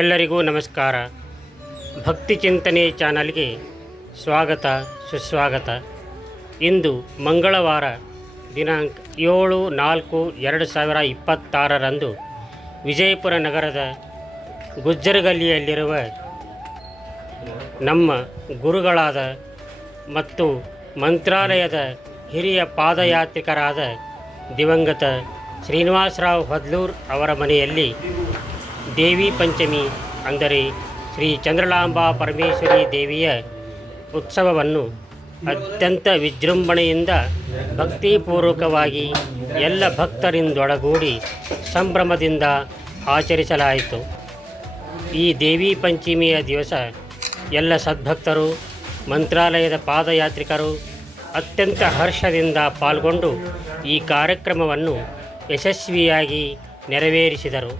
ಎಲ್ಲರಿಗೂ ನಮಸ್ಕಾರ. ಭಕ್ತಿ ಚಿಂತನೆ ಚಾನಲ್ಗೆ ಸ್ವಾಗತ ಸುಸ್ವಾಗತ. ಇಂದು ಮಂಗಳವಾರ ದಿನಾಂಕ 7/4/2026 ವಿಜಯಪುರ ನಗರದ ಗುಜ್ಜರಗಲ್ಲಿಯಲ್ಲಿರುವ ನಮ್ಮ ಗುರುಗಳಾದ ಮತ್ತು ಮಂತ್ರಾಲಯದ ಹಿರಿಯ ಪಾದಯಾತ್ರಿಕರಾದ ದಿವಂಗತ ಶ್ರೀನಿವಾಸರಾವ್ ಹೊದ್ಲೂರ್ ಅವರ ಮನೆಯಲ್ಲಿ ದೇವಿ ಪಂಚಮಿ ಅಂದರೆ ಶ್ರೀ ಚಂದ್ರಲಾಂಬಾ ಪರಮೇಶ್ವರಿ ದೇವಿಯ ಉತ್ಸವವನ್ನು ಅತ್ಯಂತ ವಿಜೃಂಭಣೆಯಿಂದ ಭಕ್ತಿಪೂರ್ವಕವಾಗಿ ಎಲ್ಲ ಭಕ್ತರಿಂದೊಡಗೂಡಿ ಸಂಭ್ರಮದಿಂದ ಆಚರಿಸಲಾಯಿತು. ಈ ದೇವಿ ಪಂಚಮಿಯ ದಿವಸ ಎಲ್ಲ ಸದ್ಭಕ್ತರು, ಮಂತ್ರಾಲಯದ ಪಾದಯಾತ್ರಿಕರು ಅತ್ಯಂತ ಹರ್ಷದಿಂದ ಪಾಲ್ಗೊಂಡು ಈ ಕಾರ್ಯಕ್ರಮವನ್ನು ಯಶಸ್ವಿಯಾಗಿ ನೆರವೇರಿಸಿದರು.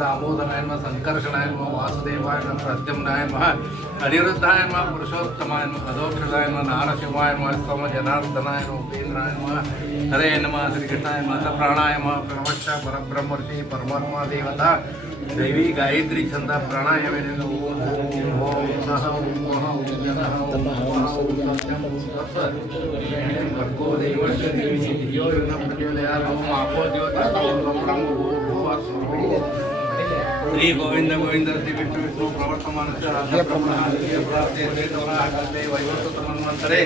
दामोदराय नमः, संकर्षणाय नमः, वासुदेवाय नमः, प्रद्युम्नाय नमः, अनिरुद्धाय नमः, पुरुषोत्तमाय नमः, अधोक्षजाय नमः, नारसिंहाय नमः, सोमजनार्दनाय नमः, उपेन्द्राय नमः, हरे नमः, श्रीकृष्णाय नमः, प्राणाय नमः, प्रवक्ष परब्रह्मर्षि परमात्मा देवता दैवी गायत्री छंद प्राणायाम श्री गोविंद गोविंद श्री विष्णु विष्णु प्रवर्तमान वैवस्वतमन्वंतरे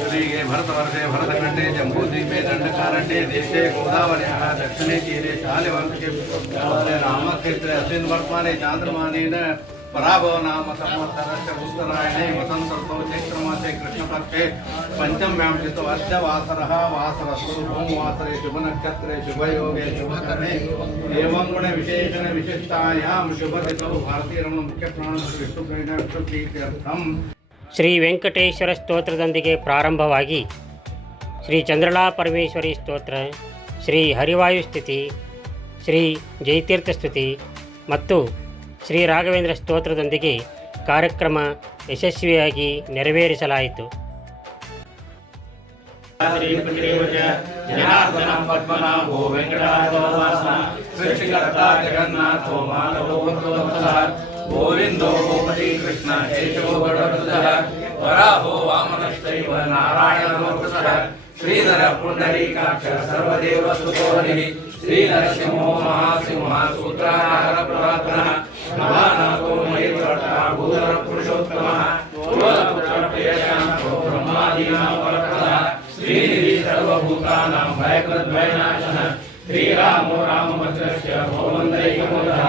श्री भरतवर्षे भरतखंडे जम्बूद्वीपे दंडकारण्ये देशे गोदावर्याः दक्षिणे तीरे शालिवांशे रामक्षेत्रे अस्मिन् वर्तमाने चांद्रमानेन पराभव नाम संवत्सरस्य उत्तरायणे वसन्तऋतौ चैत्रमासे कृष्णपक्षे पंचम्यां तिथौ अद्य वासरः वासरस्तु सोमवासरे शुभनक्षत्रे शुभयोगे शुभकर्णे एवं गुण विशेषण विशिष्टायां शुभतिथौ भारतीयरमण मुख्यप्राण विष्णुप्रेण विष्णुप्रीत्यर्थं ಶ್ರೀ ವೆಂಕಟೇಶ್ವರ ಸ್ತೋತ್ರದೊಂದಿಗೆ ಪ್ರಾರಂಭವಾಗಿ ಶ್ರೀ ಚಂದ್ರಲಾ ಪರಮೇಶ್ವರಿ ಸ್ತೋತ್ರ, ಶ್ರೀ ಹರಿವಾಯು ಸ್ತುತಿ, ಶ್ರೀ ಜಯತೀರ್ಥ ಸ್ತುತಿ ಮತ್ತು ಶ್ರೀ ರಾಘವೇಂದ್ರ ಸ್ತೋತ್ರದೊಂದಿಗೆ ಕಾರ್ಯಕ್ರಮ ಯಶಸ್ವಿಯಾಗಿ ನೆರವೇರಿಸಲಾಯಿತು. गोविंदो गोपति कृष्ण केशवो गरुडध्वजः वराहो वामनश्चैव नारायणमूर्तः श्रीधर पुण्डरीकाक्ष सर्वदेवस्तुतो हरिः श्रीनरसिंहो महासिंहः सूत्राकार पुरातनः नवानाथो महेश्वरः भूधरपुरुषोत्तमः पूर्वपुत्रप्रियशान्तो ब्रह्मादीनां वरप्रदः श्रीनिधि सर्वभूतानां भयकृद्भयनाशनः श्रीरामो रामभद्रस्य भवन्दैकमोदः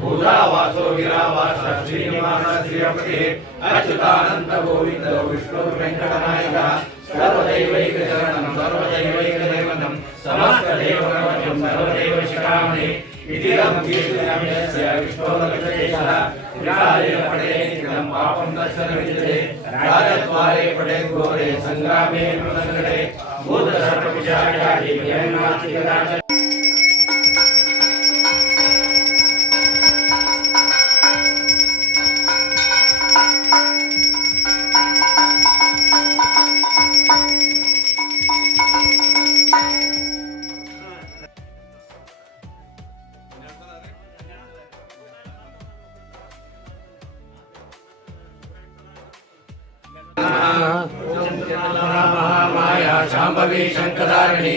भूतावासो गिरावास श्रीनिवास श्रीपतिः अच्युतानन्द गोविन्द विष्णु वेङ्कटनायकः सर्वदैवैकचरणं सर्वदैवैकदैवतं समस्तदेवप्रपञ्चं सर्वदैव शिखामणि इतिरं कीर्तनस्य विष्णोर्लक्ष्येशः विकारे पठे नित्यं पापं दर्शन विजये राजद्वारे पठे घोरे संग्रामे प्रसङ्गते भूतसर्प महामाया शांभवी शंखधारिणी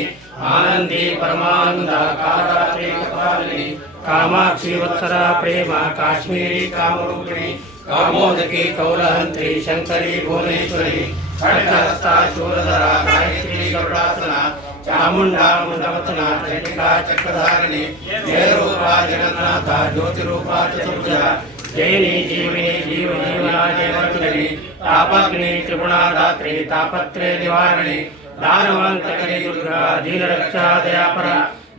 आनंदी परमानंद कालरात्रि कपालिनी कामाक्षी वत्सरा प्रेम काश्मीरी कामरूपिणी कामोदकी कौलहंत्री शंकरी भुवनेश्वरी खड्गहस्ता शूलधरा गायत्री गरुडासना चामुंडा मुंडवतना चंडिका चक्रधारिणी जयरूपा जगन्नाथ ज्योतिरूपा चतुर्भुजा जयिनी जीविनी जीव जीवना जयवर्धिनी तापग्नि त्रिगुणादात्री तापत्रे निवारिणी दानवंतकरी दुर्गा दीनरक्षा दयापरा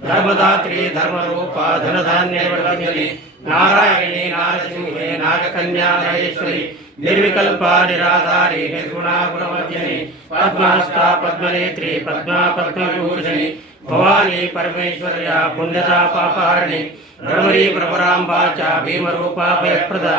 धर्मदात्री धर्मरूपा धनधान्यवर्धिनी नारायणी नारसिंहे नागकन्या महेश्वरी निर्विकल्पा निराधारी निर्गुणा गुणवर्धिनी पद्महस्ता पद्मनेत्री पद्मा पद्मभूषणी भवानी परमेश्वर्या पुण्यता पापहारिणी ब्रह्मरी प्रभरांबा च भीमरूपा भयप्रदा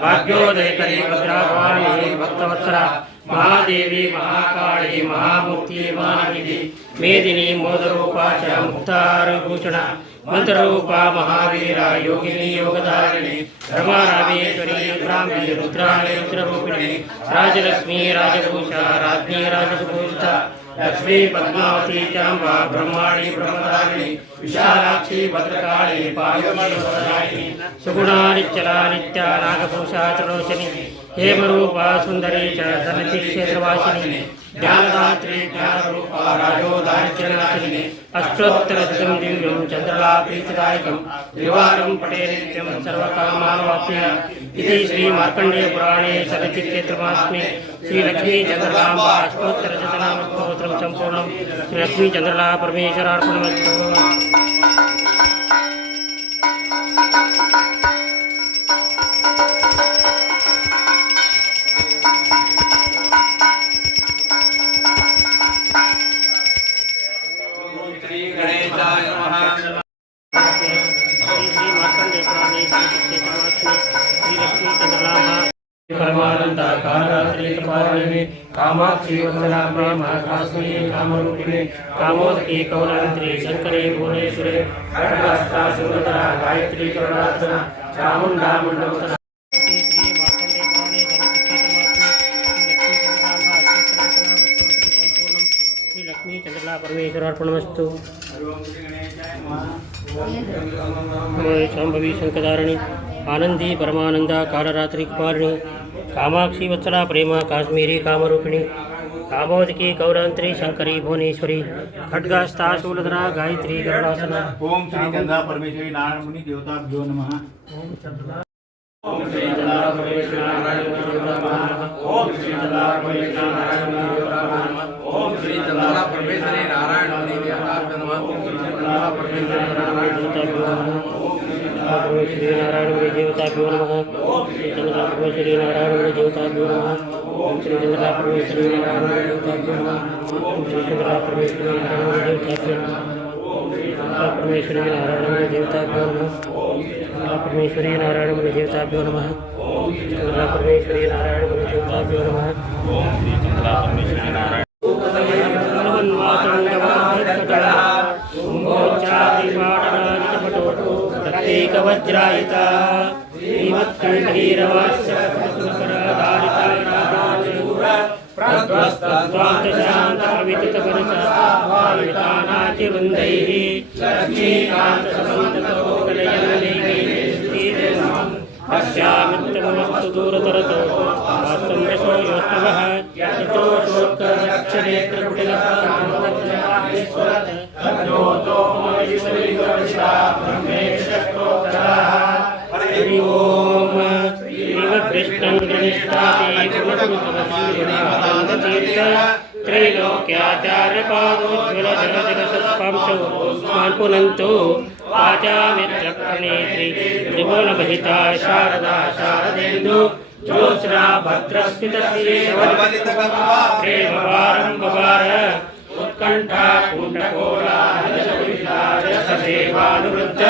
भाग्योदयकरी भद्रा भवानी भक्तवत्सला महादेवी महाकाली महामुक्ति महानिधि मेदिनी मोदरूपा च मुक्तारभूषणा मंत्ररूपा महावीरा योगिनी योगधारिणी रमा रामेश्वरी रुद्रांबी रुद्राणी रुद्ररूपिणी राजलक्ष्मी राजभूषा राज्ञी राजभूषिता लक्ष्मी पद्मावती चांबा ब्रह्माणी ब्रह्मधारिणी विशालाक्षी भद्रकाली पार्वती वरदायिनी सुगुणा निश्चला नित्या नागभूषा त्रिलोचनी हेमरूपा सुंदरी च सन्निधि क्षेत्रवासिनी ज्ञानदात्री ज्ञानरूपा राजोदारित्यनाशिनी अष्टोत्तरशतं दिव्यं चन्द्रला प्रीतिदायकं त्रिवारं पठे नित्यं सर्वकामानवाप्य इति श्री मार्कण्डेय पुराणे सन्निधिक्षेत्रमात्मे श्री लक्ष्मी चन्द्रलाम्बा अष्टोत्तरशतनामस्तोत्रं सम्पूर्णं श्री लक्ष्मी चन्द्रला परमेश्वरार्पणमस्तु। परमानंद कालरात्रि कपालिनी कामाक्षी वत्सला प्रेम काश्मीरी कामरूपिणी कामोदकी कौलहंत्री शंकरी भुवनेश्वरी खड्गहस्ता शूलधरा गायत्री करुणासना चामुंडा मुंडवतना श्री मार्कण्डेय पुराणे श्री लक्ष्मी चंद्रला परमेश्वरार्पणमस्तु। शांभवी शंखधारिणी आनंदी परमानंद कालरात्रि कपालिनी कामाक्षी वत्सला प्रेम काश्मीरी कामरूपिणी कामोदकी कौलहंत्री शंकरी भुवनेश्वरी खड्गहस्ता शूलधरा गायत्री गरुडासना। ओम श्री चंद्रा परमेश्वरी नारायण मुनि देवताभ्यो नमः। ओम श्री चंद्रा परमेश्वरी नारायण मुनि देवताभ्यो नमः। ओम श्री चंद्रा परमेश्वरी नारायण मुनि देवताभ्यो नमः। ओम श्री चंद्रा परमेश्वरी नारायण मुनि देवताभ्यो नमः। ओम श्री चंद्रा परमेश्वरी नारायण मुनि देवताभ्यो नमः। श्री नारायण मुनि देवताभ्यो नमः। ओम श्री चंद्रा परमेश्वरी नारायण मुनि देवताभ्यो नमः। ओम श्री चंद्रा परमेश्वरी नारायण मुनि देवताभ्यो नमः। ओम श्री चंद्रा परमेश्वरी नारायण मुनि देवताभ्यो नमः। ओम श्री चंद्रा परमेश्वरी नारायण मुनि देवताभ्यो नमः। ओम श्री चंद्रा परमेश्वरी नारायण मुनि देवताभ्यो नमः। ओम श्री चंद्रा परमेश्वरी नारायण मुनि देवताभ्यो नमः। ओम श्री चंद्रा परमेश्वरी नारायण वज्रायिता श्रीमत्कण्ठीरवास्य सुकरधारिता राधाचूरा प्रद्वस्तान्तविततपरसाभावितानाचिवृन्दैः लक्ष्मीकान्तसमन्ततो कलयनैः अस्यामित्तमस्तु दूरतरतो वास्तव यशो योस्तवः यतो शोकरक्षनेत्रकुटिलः हरि ओम श्रीमद्विष्णुं गणेशाति गुणकृतवतीर्थ त्रैलोक्याचार्यपादोज्ज्वलजलजलसत्पांशो स्मान् पुनन्तु वाचामित्रप्रणेत्री त्रिभुवनभजिता शारदा शारदेन्दु ज्योत्स्ना भद्रस्मितश्रीवलितप्रेमवारं बवार उत्कण्ठा कुण्ठकोलाहलसेवानुरुद्ध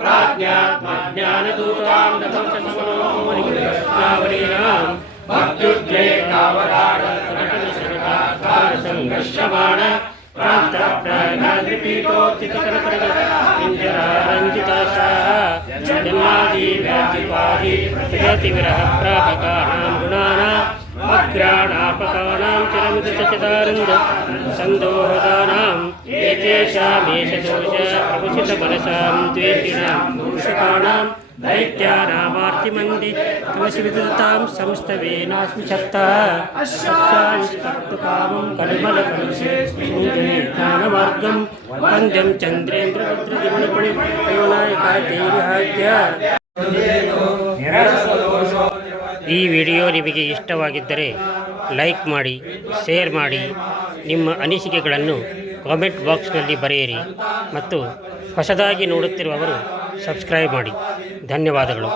प्राज्ञात्मज्ञानदूतां नमोचमनोमणिकृष्णावलीनां भक्त्युद्रे कावराडसङ्गश्यमाण प्रापकानां गुणानां अग्राणापकानां चिरमिदशचदानन्द सन्दोहदानां एतेषामेषदोष प्रमुचितमनसां द्वेषिणां मूषकाणां दैत्यानामार्तिमन्दि तमसि विदतां संस्तवेनास्मि शक्तः अश्वाविष्टकामं कलिमलकलुषेज्ञानमार्गं वन्द्यं चन्द्रेन्द्ररुद्रदिमणिपणिनायकाद्य ಈ ವಿಡಿಯೋ ನಿಮಗೆ ಇಷ್ಟವಾಗಿದ್ದರೆ ಲೈಕ್ ಮಾಡಿ, ಶೇರ್ ಮಾಡಿ, ನಿಮ್ಮ ಅನಿಸಿಕೆಗಳನ್ನು ಕಾಮೆಂಟ್ ಬಾಕ್ಸ್ನಲ್ಲಿ ಬರೆಯಿರಿ ಮತ್ತು ಹೊಸದಾಗಿ ನೋಡುತ್ತಿರುವವರು ಸಬ್ಸ್ಕ್ರೈಬ್ ಮಾಡಿ. ಧನ್ಯವಾದಗಳು.